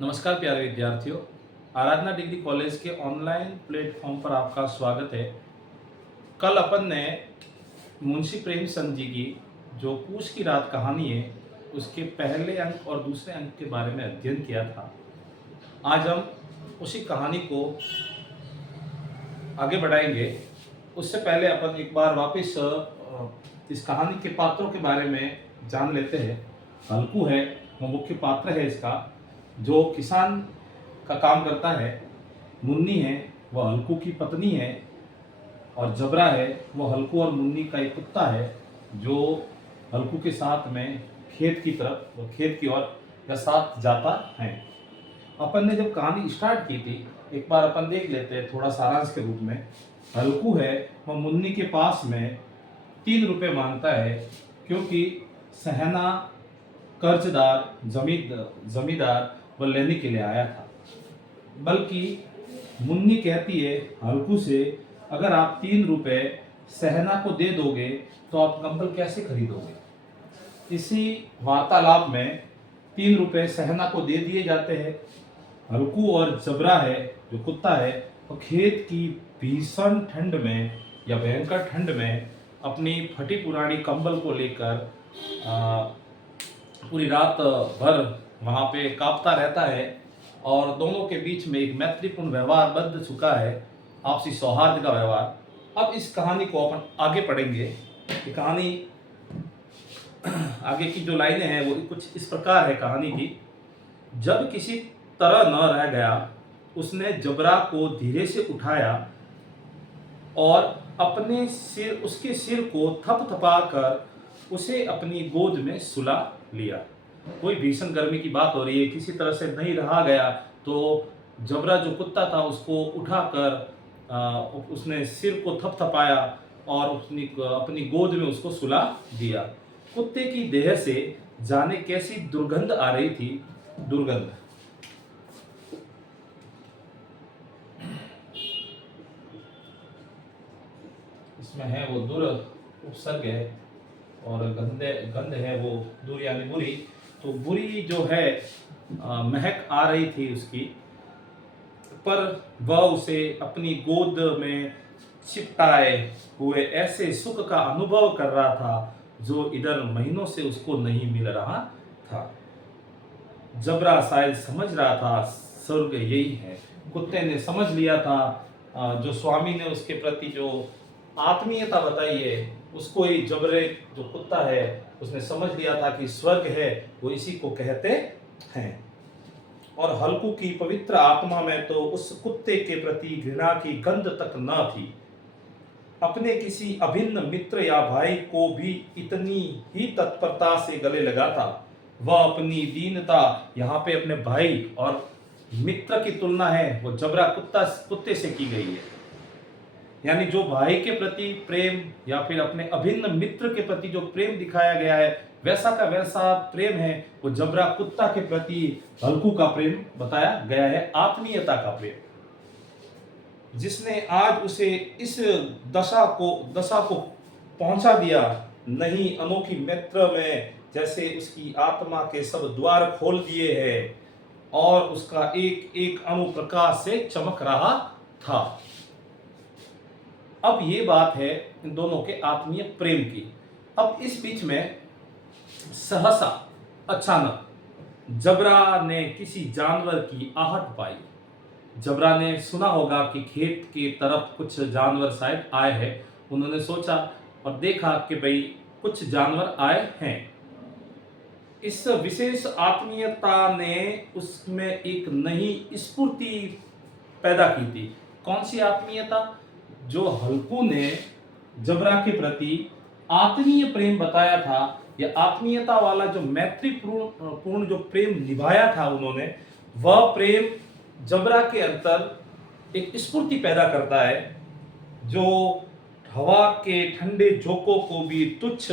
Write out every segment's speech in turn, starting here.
नमस्कार प्यारे विद्यार्थियों। आराधना डिग्री कॉलेज के ऑनलाइन प्लेटफॉर्म पर आपका स्वागत है। कल अपन ने मुंशी प्रेमचंद जी की जो पूस की रात कहानी है उसके पहले अंक और दूसरे अंक के बारे में अध्ययन किया था। आज हम उसी कहानी को आगे बढ़ाएंगे। उससे पहले अपन एक बार वापस इस कहानी के पात्रों के बारे में जान लेते हैं। हल्कू है वो मुख्य पात्र है इसका, जो किसान का काम करता है। मुन्नी है वह हल्कू की पत्नी है, और जबरा है वो हल्कू और मुन्नी का एक कुत्ता है जो हल्कू के साथ में खेत की ओर या साथ जाता है। अपन ने जब कहानी स्टार्ट की थी, एक बार अपन देख लेते हैं थोड़ा सारांश के रूप में। हल्कू है वह मुन्नी के पास में 3 रुपए मांगता है, क्योंकि सहना कर्जदार जमींदार वह लेने के लिए आया था। बल्कि मुन्नी कहती है हल्कू से, अगर आप 3 रुपए सहना को दे दोगे तो आप कंबल कैसे खरीदोगे। इसी वार्तालाप में 3 रुपए सहना को दे दिए जाते हैं। हल्कू और जबरा है जो कुत्ता है, वो खेत की भीषण ठंड में या भयंकर ठंड में अपनी फटी पुरानी कंबल को लेकर पूरी रात भर वहाँ पे कांपता रहता है। और दोनों के बीच में एक मैत्रीपूर्ण व्यवहार बंध चुका है, आपसी सौहार्द का व्यवहार। अब इस कहानी को अपन आगे पढ़ेंगे। ये कहानी आगे की जो लाइनें हैं वो कुछ इस प्रकार है कहानी की। जब किसी तरह न रह गया, उसने जबरा को धीरे से उठाया और उसके सिर को थपथपा कर उसे अपनी गोद में सुला लिया। कोई भीषण गर्मी की बात हो रही है, किसी तरह से नहीं रहा गया तो जबरा जो कुत्ता था उसको उठाकर उसने सिर को थपथपाया और अपनी गोद में उसको सुला दिया। कुत्ते की देह से जाने कैसी दुर्गंध आ रही थी। दुर्गंध इसमें है वो दुर उपसर्ग है, और गंध है वो दूर यानी बुरी। तो बुरी जो है महक आ रही थी उसकी, पर वह उसे अपनी गोद में चिपटाए हुए ऐसे सुख का अनुभव कर रहा था जो इधर महीनों से उसको नहीं मिल रहा था। जबरा शायद समझ रहा था स्वर्ग यही है। कुत्ते ने समझ लिया था, जो स्वामी ने उसके प्रति जो आत्मीयता बताई है उसको ही जबरे जो कुत्ता है उसने समझ लिया था कि स्वर्ग है वो इसी को कहते हैं। और हल्कू की पवित्र आत्मा में तो उस कुत्ते के प्रति घृणा की गंध तक न थी। अपने किसी अभिन्न मित्र या भाई को भी इतनी ही तत्परता से गले लगाता। वह अपनी दीनता यहाँ पे अपने भाई और मित्र की तुलना है वो जबरा कुत्ते से की गई है। यानी जो भाई के प्रति प्रेम या फिर अपने अभिन्न मित्र के प्रति जो प्रेम दिखाया गया है, वैसा का वैसा प्रेम है वो जबरा कुत्ता के प्रति हल्कू का प्रेम बताया गया है, आत्मीयता का प्रेम, जिसने आज उसे इस दशा को पहुंचा दिया। नहीं अनोखी मित्र में जैसे उसकी आत्मा के सब द्वार खोल दिए हैं और उसका एक एक अणु प्रकाश से चमक रहा था। अब ये बात है इन दोनों के आत्मीय प्रेम की। अब इस बीच में सहसा अचानक जबरा ने किसी जानवर की आहट पाई। जबरा ने सुना होगा कि खेत की तरफ कुछ जानवर शायद आए हैं। उन्होंने सोचा और देखा कि भाई कुछ जानवर आए हैं। इस विशेष आत्मीयता ने उसमें एक नई स्फूर्ति पैदा की थी। कौन सी आत्मीयता? जो हल्कू ने जबरा के प्रति आत्मीय प्रेम बताया था, या आत्मीयता वाला जो मैत्रीपूर्ण जो प्रेम निभाया था उन्होंने, वह प्रेम जबरा के अंदर एक स्फूर्ति पैदा करता है जो हवा के ठंडे झोंकों को भी तुच्छ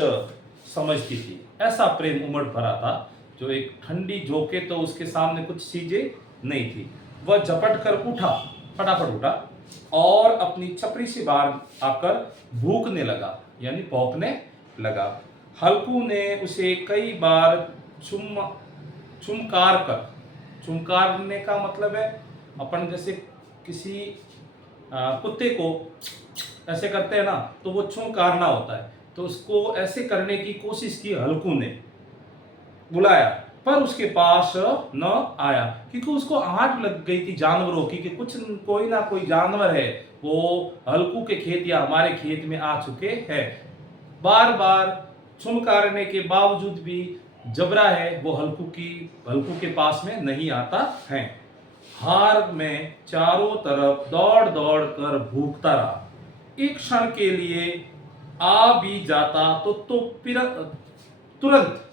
समझती थी। ऐसा प्रेम उमड़ भरा था, जो एक ठंडी झोंके तो उसके सामने कुछ चीजें नहीं थी। वह झपट कर उठा, फटाफट उठा और अपनी छपरी से बाहर आकर भूखने लगा, यानी भौंकने लगा। हल्कू ने उसे कई बार चुमकार कर। चुमकारने का मतलब है अपन जैसे किसी कुत्ते को ऐसे करते हैं ना, तो वो चुमकारना होता है। तो उसको ऐसे करने की कोशिश की हल्कू ने, बुलाया, पर उसके पास न आया, क्योंकि उसको आहट लग गई थी जानवरों की कि कुछ कोई ना कोई जानवर है वो हल्कू के खेत या हमारे खेत में आ चुके हैं। बार बार चुमकारने के बावजूद भी जबरा है वो हल्कू के पास में नहीं आता है। हार में चारों तरफ दौड़ दौड़ कर भूखता रहा। एक क्षण के लिए आ भी जाता तो फिर तुरंत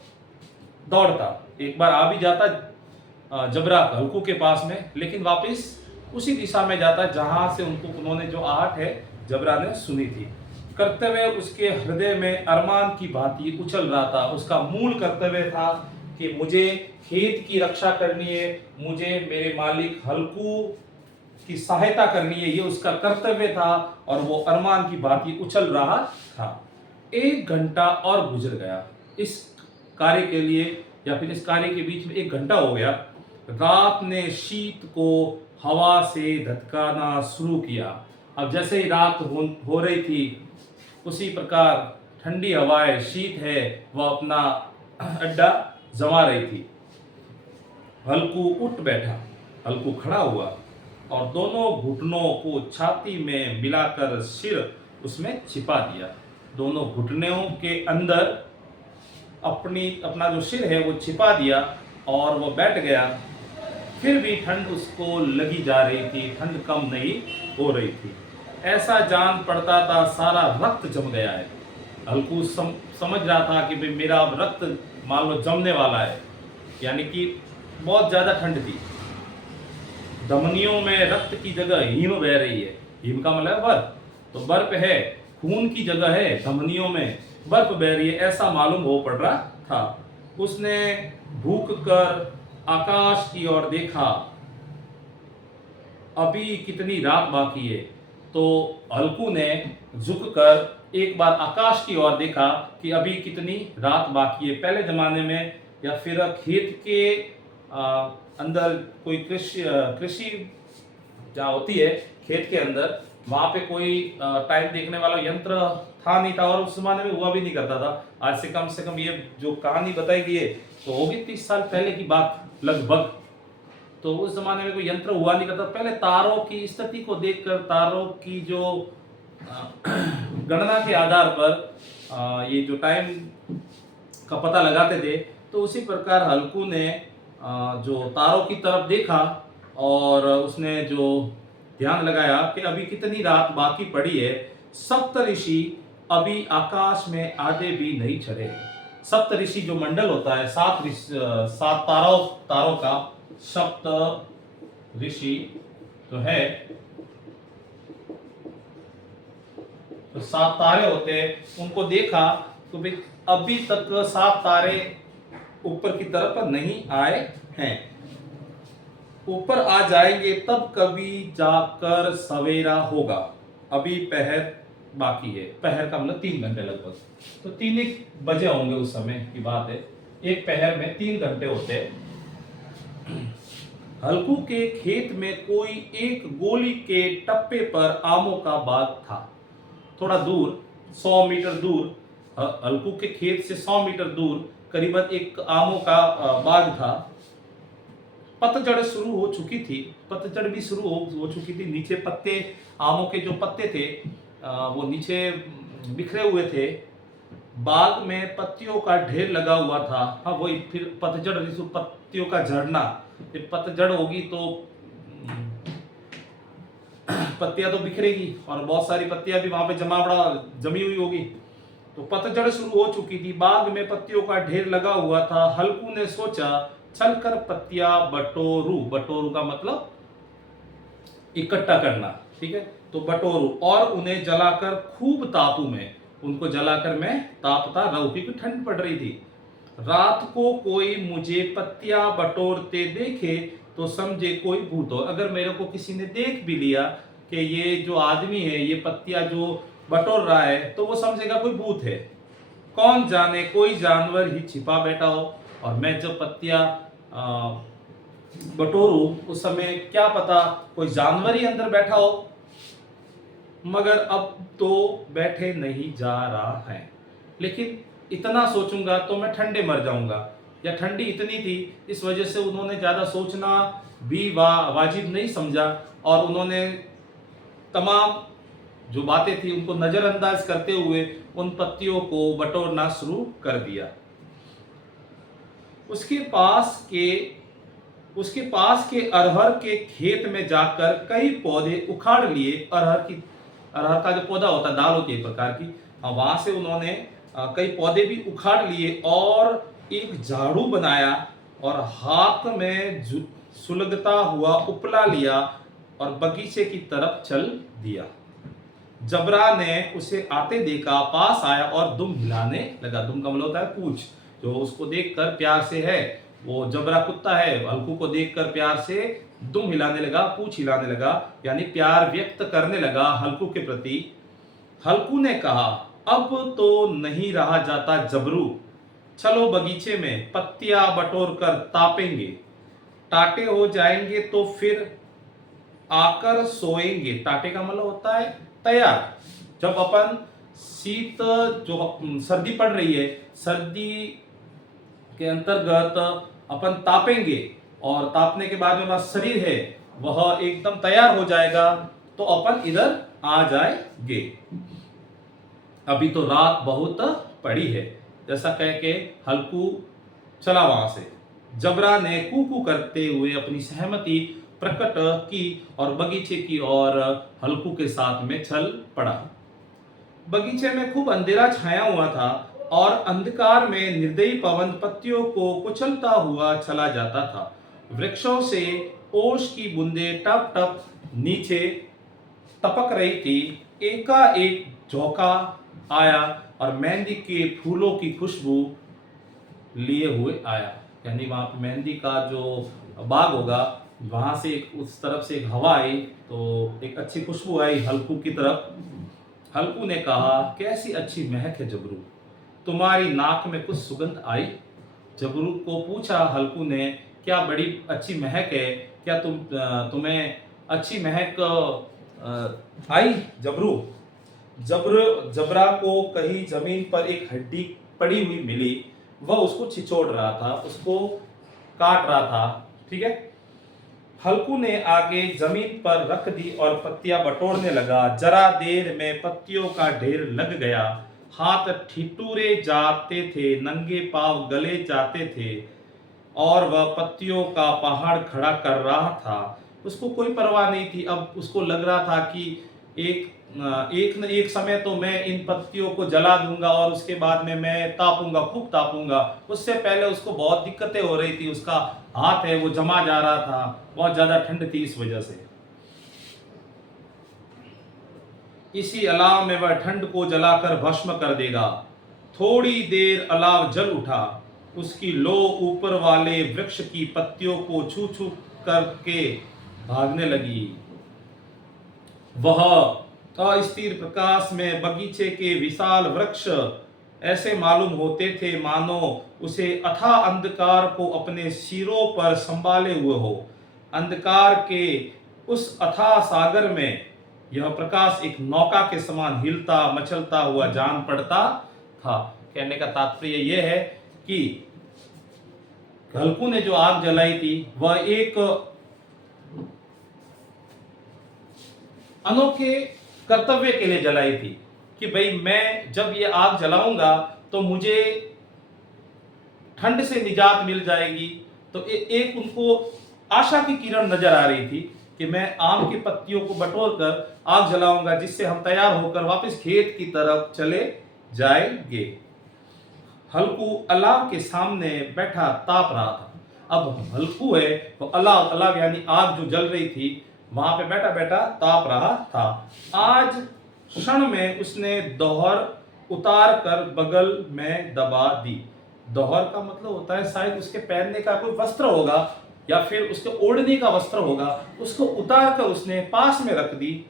दौड़ता। एक बार आ भी जाता जबरा हल्कू के पास में, लेकिन वापस उसी दिशा में जाता जहां से उन्होंने जो आहट है जबरा ने सुनी थी। कर्तव्य उसके हृदय में अरमान की भांति उछल रहा था। उसका मूल कर्तव्य था कि मुझे खेत की रक्षा करनी है, मुझे मेरे मालिक हल्कू की सहायता करनी है, ये उसका कर्तव्य था और वो अरमान की भांति उछल रहा था। 1 घंटा और गुजर गया इस कार्य के लिए, या फिर इस कार्य के बीच में 1 घंटा हो गया। रात ने शीत को हवा से धतकाना शुरू किया। अब जैसे ही रात हो रही थी, उसी प्रकार ठंडी हवाएं, शीत है, वह अपना अड्डा जमा रही थी। हल्कू उठ बैठा, हल्कू खड़ा हुआ और दोनों घुटनों को छाती में मिलाकर सिर उसमें छिपा दिया। दोनों घुटनों के अंदर अपना जो सिर है वो छिपा दिया और वो बैठ गया। फिर भी ठंड उसको लगी जा रही थी, ठंड कम नहीं हो रही थी। ऐसा जान पड़ता था सारा रक्त जम गया है। हल्कू समझ रहा था कि भाई मेरा अब रक्त मान लो जमने वाला है, यानी कि बहुत ज्यादा ठंड थी। धमनियों में रक्त की जगह हिम बह रही है। हिम का मतलब बर्फ, तो बर्फ है, खून की जगह है, धमनियों में बर्फ बह रही है, ऐसा मालूम हो पड़ रहा था। उसने भूख कर आकाश की ओर देखा। अभी कितनी रात बाकी है। तो हल्कू ने झुककर एक बार आकाश की ओर देखा कि अभी कितनी रात बाकी है। पहले जमाने में या फिर खेत के अंदर कोई कृषि जहाँ होती है खेत के अंदर, वहां पे कोई टाइम देखने वाला यंत्र था नहीं था और उस जमाने में हुआ भी नहीं करता था। आज से कम ये जो कहानी बताई गई है तो होगी 30 साल पहले की बात लगभग। तो उस जमाने में कोई यंत्र हुआ नहीं करता। पहले तारों की स्थिति को देखकर, तारों की जो गणना के आधार पर ये जो टाइम का पता लगाते थे। तो उसी प्रकार हल्कू ने जो तारों की तरफ देखा और उसने जो ध्यान लगाया कि अभी कितनी रात बाकी पड़ी है। सप्तऋषि अभी आकाश में आधे भी नहीं चढ़े। सप्तऋषि जो मंडल होता है, 7 तारों का सप्त ऋषि तो है, तो 7 तारे होते हैं। उनको देखा तो भाई अभी तक 7 तारे ऊपर की तरफ नहीं आए हैं। ऊपर आ जाएंगे तब कभी जाकर सवेरा होगा। अभी पहर बाकी है। पहर का मतलब 3 घंटे लगभग, तो 3 बजे होंगे उस समय की बात है। एक पहर में 3 घंटे होते हैं। हल्कू के खेत में कोई एक गोली के टप्पे पर आमों का बाग था। थोड़ा दूर, 100 मीटर दूर, हल्कू के खेत से 100 मीटर दूर करीबन एक आमों का बाग था। पतझड़ शुरू हो चुकी थी, पतझड़ भी शुरू हो चुकी थी। नीचे पत्ते, आमों के जो पत्ते थे वो नीचे बिखरे हुए थे। बाग में पत्तियों का ढेर लगा हुआ था। हाँ वही फिर पतझड़ ऋतु, पत्तियों का झड़ना। फिर पतझड़ होगी तो पत्तियां तो बिखरेगी और बहुत सारी पत्तियां भी वहां पे जमी हुई होगी। तो पतझड़ शुरू हो चुकी थी, बाग में पत्तियों का ढेर लगा हुआ था। हल्कू ने सोचा चलकर पत्तियां बटोरू का मतलब इकट्ठा करना, ठीक है, तो बटोरू और उन्हें जलाकर खूब तापू मैं, उनको जलाकर मैं तापता रहूं, क्योंकि ठंड पड़ रही थी। रात को कोई मुझे पत्तियां बटोरते देखे तो समझे कोई भूत हो। अगर मेरे को किसी ने देख भी लिया कि ये जो आदमी है ये पत्तियां जो बटोर रहा है, तो वो समझेगा कोई भूत है। कौन जाने कोई जानवर ही छिपा बैठा हो और मैं जो पत्तियां बटोरूं, उस समय क्या पता कोई जानवर ही अंदर बैठा हो, मगर अब तो बैठे नहीं जा रहा है। लेकिन इतना सोचूंगा तो मैं ठंडे मर जाऊंगा, या ठंडी इतनी थी, इस वजह से उन्होंने ज़्यादा सोचना भी वाजिब नहीं समझा, और उन्होंने तमाम जो बातें थी उनको नज़रअंदाज करते हुए उन पत्तियों को बटोरना शुरू कर दिया। उसके पास के उसके पास के अरहर के खेत में जाकर कई पौधे उखाड़ लिए। अरहर का जो पौधा होता है, दाल होती है एक प्रकार की, वहां से उन्होंने कई पौधे भी उखाड़ लिए और एक झाड़ू बनाया और हाथ में सुलगता हुआ उपला लिया और बगीचे की तरफ चल दिया। जबरा ने उसे आते देखा, पास आया और दुम हिलाने लगा। दुम का मतलब होता है पूंछ, जो उसको देखकर प्यार से है, वो जबरा कुत्ता है, हल्कू को देखकर प्यार से दुम हिलाने लगा, पूंछ हिलाने लगा, यानी प्यार व्यक्त करने लगा हल्कू के प्रति। हल्कू ने कहा, अब तो नहीं रहा जाता जबरू, चलो बगीचे में पत्तियां बटोर कर तापेंगे, टाटे हो जाएंगे तो फिर आकर सोएंगे। टाटे का मतलब होता है तैयार। जब अपन शीत, जो सर्दी पड़ रही है, सर्दी के अंतर्गत अपन तापेंगे, और तापने के बाद में हमारा शरीर है वह एकदम तैयार हो जाएगा, तो अपन इधर आ जाएंगे। अभी तो रात बहुत पड़ी है, जैसा कह के हल्कू चला वहां से। जबरा ने कूकू करते हुए अपनी सहमति प्रकट की और बगीचे की ओर हल्कू के साथ में चल पड़ा। बगीचे में खूब अंधेरा छाया हुआ था और अंधकार में निर्दयी पवन पत्तियों को कुचलता हुआ चला जाता था। वृक्षों से ओस की बूंदें टप टप नीचे टपक रही थी। एकाएक झोंका आया और मेहंदी के फूलों की खुशबू लिए हुए आया। यानी वहां पे मेहंदी का जो बाग होगा, वहां से उस तरफ से एक हवा आई, तो एक अच्छी खुशबू आई हल्कू की तरफ। हल्कू ने कहा, कैसी अच्छी महक है जबरू, तुम्हारी नाक में कुछ सुगंध आई? जबरू को पूछा हल्कू ने, क्या बड़ी अच्छी महक है, क्या तुम्हें अच्छी महक आई जबरू? जबरा को कहीं जमीन पर एक हड्डी पड़ी हुई मिली, वह उसको छिचोड़ रहा था, उसको काट रहा था। ठीक है, हल्कू ने आगे जमीन पर रख दी और पत्तियां बटोरने लगा। जरा देर में पत्तियों का ढेर लग गया, हाथ ठिठुरे जाते थे, नंगे पांव गले जाते थे, और वह पत्तियों का पहाड़ खड़ा कर रहा था। उसको कोई परवाह नहीं थी। अब उसको लग रहा था कि एक एक न एक समय तो मैं इन पत्तियों को जला दूंगा और उसके बाद में मैं तापूंगा, खूब तापूंगा। उससे पहले उसको बहुत दिक्कतें हो रही थी, उसका हाथ है वो जमा जा रहा था, बहुत ज्यादा ठंड थी इस वजह से। इसी अलाव में वह ठंड को जलाकर भस्म कर देगा। थोड़ी देर अलाव जल उठा, उसकी लो ऊपर वाले वृक्ष की पत्तियों को छू छू करके भागने लगी। वह अस्थिर प्रकाश में बगीचे के विशाल वृक्ष ऐसे मालूम होते थे मानो उसे अथाह अंधकार को अपने सिरों पर संभाले हुए हो। अंधकार के उस अथाह सागर में यह प्रकाश एक नौका के समान हिलता मचलता हुआ जान पड़ता था। कहने का तात्पर्य यह है कि हल्कू ने जो आग जलाई थी वह एक अनोखे कर्तव्य के लिए जलाई थी, कि भाई मैं जब ये आग जलाऊंगा तो मुझे ठंड से निजात मिल जाएगी। तो एक उनको आशा की किरण नजर आ रही थी कि मैं आम की पत्तियों को बटोर कर आग जलाऊंगा, जिससे हम तैयार होकर वापस खेत की तरफ चले जाएंगे। हल्कू अलाव के सामने बैठा ताप रहा था। अब हल्कू है तो अलाव यानी आग जो जल रही थी, वहां पे बैठा बैठा ताप रहा था। आज क्षण में उसने दोहर उतार कर बगल में दबा दी। दोहर का मतलब होता है शायद उसके पहनने का कोई वस्त्र होगा या फिर उसके ओढ़ने का वस्त्र होगा, उसको उतार कर उसने पास में रख दी।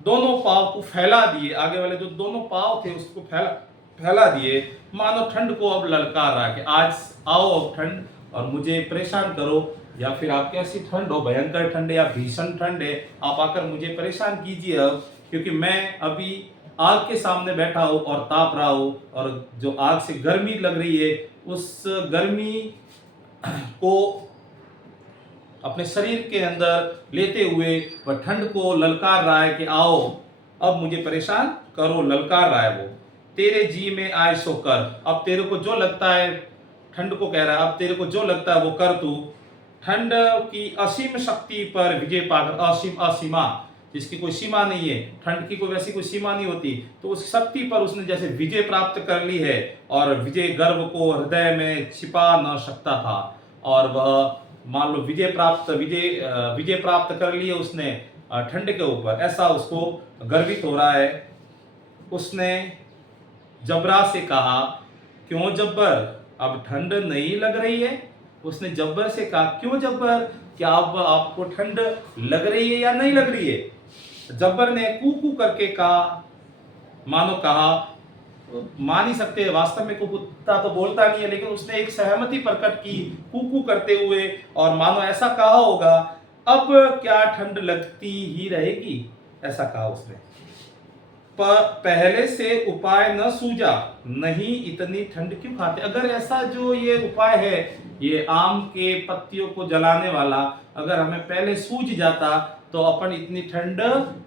दोनों पांव को फैला दिए, आगे वाले जो दोनों पांव थे उसको फैला दिए, मानो ठंड को अब ललकार रहा कि आज आओ अब ठंड, और मुझे परेशान करो, या फिर आपके ऐसी ठंड हो, भयंकर ठंड है या भीषण ठंड है, आप आकर मुझे परेशान कीजिए अब, क्योंकि मैं अभी आग के सामने बैठा हूँ और ताप रहा हूँ, और जो आग से गर्मी लग रही है उस गर्मी को अपने शरीर के अंदर लेते हुए वह ठंड को ललकार रहा है कि आओ अब मुझे परेशान करो, ललकार रहा है वो। तेरे जी में आए सो कर, अब तेरे को जो लगता है, ठंड को कह रहा है, अब तेरे को जो लगता है वो कर तू। ठंड की असीम शक्ति पर विजय पाकर, असीम असीमा, जिसकी कोई सीमा नहीं है, ठंड की कोई वैसी कोई सीमा नहीं होती, तो उस शक्ति पर उसने जैसे विजय प्राप्त कर ली है, और विजय गर्व को हृदय में छिपा न सकता था, और वह मान लो विजय प्राप्त कर ली है उसने ठंड के ऊपर, ऐसा उसको गर्वित हो रहा है। उसने जबरा से कहा, क्यों जब्बर, अब ठंड नहीं लग रही है? उसने जब्बर से कहा, क्यों जब्बर, क्या अब आपको ठंड लग रही है या नहीं लग रही है? जब्बर ने कू करके कहा, मानो कहा, मान ही सकते हैं, वास्तव में कुत्ता तो बोलता नहीं है, लेकिन उसने एक सहमति प्रकट की कू करते हुए, और मानो ऐसा कहा होगा, अब क्या ठंड लगती ही रहेगी, ऐसा कहा उसने। पहले से उपाय न सूझा, नहीं इतनी ठंड क्यों खाते? अगर ऐसा जो ये उपाय है, ये आम के पत्तियों को जलाने वाला, अगर हमें पहले सूझ जाता तो अपन इतनी ठंड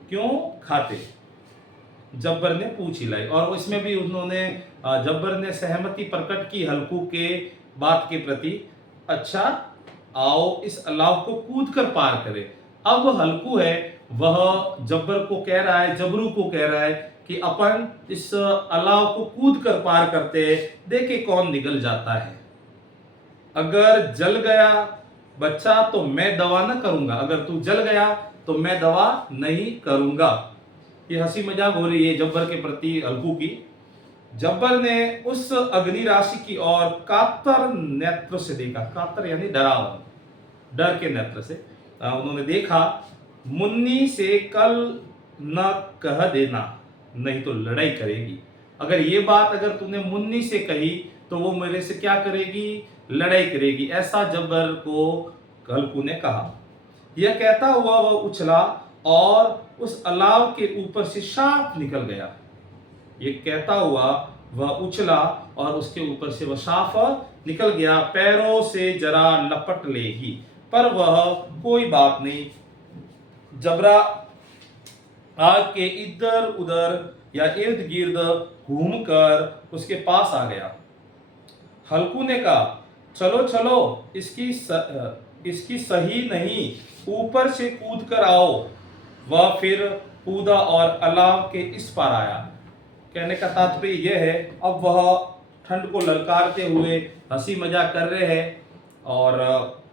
क्यों खाते? जब्बर ने पूछ हिलाई, और इसमें भी उन्होंने जब्बर ने सहमति प्रकट की हल्कू के बात के प्रति। अच्छा आओ इस अलाव को कूद कर पार करें। अब हल्कू है वह जब्बर को कह रहा है, जबरू को कह रहा है कि अपन इस अलाव को कूद कर पार करते हैं, देखे कौन निकल जाता है। अगर जल गया बच्चा तो मैं दवा न करूंगा, अगर तू जल गया तो मैं दवा नहीं करूंगा। ये हंसी मजाक हो रही है जब्बर के प्रति हल्कू की। जब्बर ने उस अग्नि राशि की ओर कातर नेत्र से देखा, कातर यानी डरावन, डर के नेत्र से उन्होंने देखा। मुन्नी से कल न कह देना, नहीं तो लड़ाई करेगी। अगर ये बात अगर तूने मुन्नी से कही तो वो मेरे से क्या करेगी? लड़ाई करेगी, ऐसा जब्बर को हल्कू ने कहा। यह कहता हुआ वह उछला और उस अलाव के ऊपर से साफ निकल गया। ये कहता हुआ वह उछला और उसके ऊपर से वह साफ निकल गया। पैरों से जरा लपट लेगी, पर वह कोई बात नहीं। जबरा आग के इधर उधर या इर्द गिर्द घूमकर उसके पास आ गया। हल्कू ने कहा, चलो चलो, इसकी सही नहीं, ऊपर से कूद कर आओ। वह फिर कूदा और अलाव के इस पार आया। कहने का तात्पर्य यह है, अब वह ठंड को ललकारते हुए हंसी मजाक कर रहे हैं। और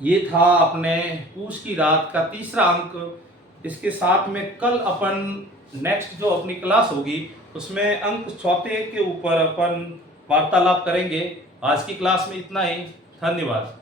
ये था अपने पूछ की रात का तीसरा अंक। इसके साथ में कल अपन नेक्स्ट जो अपनी क्लास होगी उसमें अंक चौथे के ऊपर अपन वार्तालाप करेंगे। आज की क्लास में इतना ही, धन्यवाद।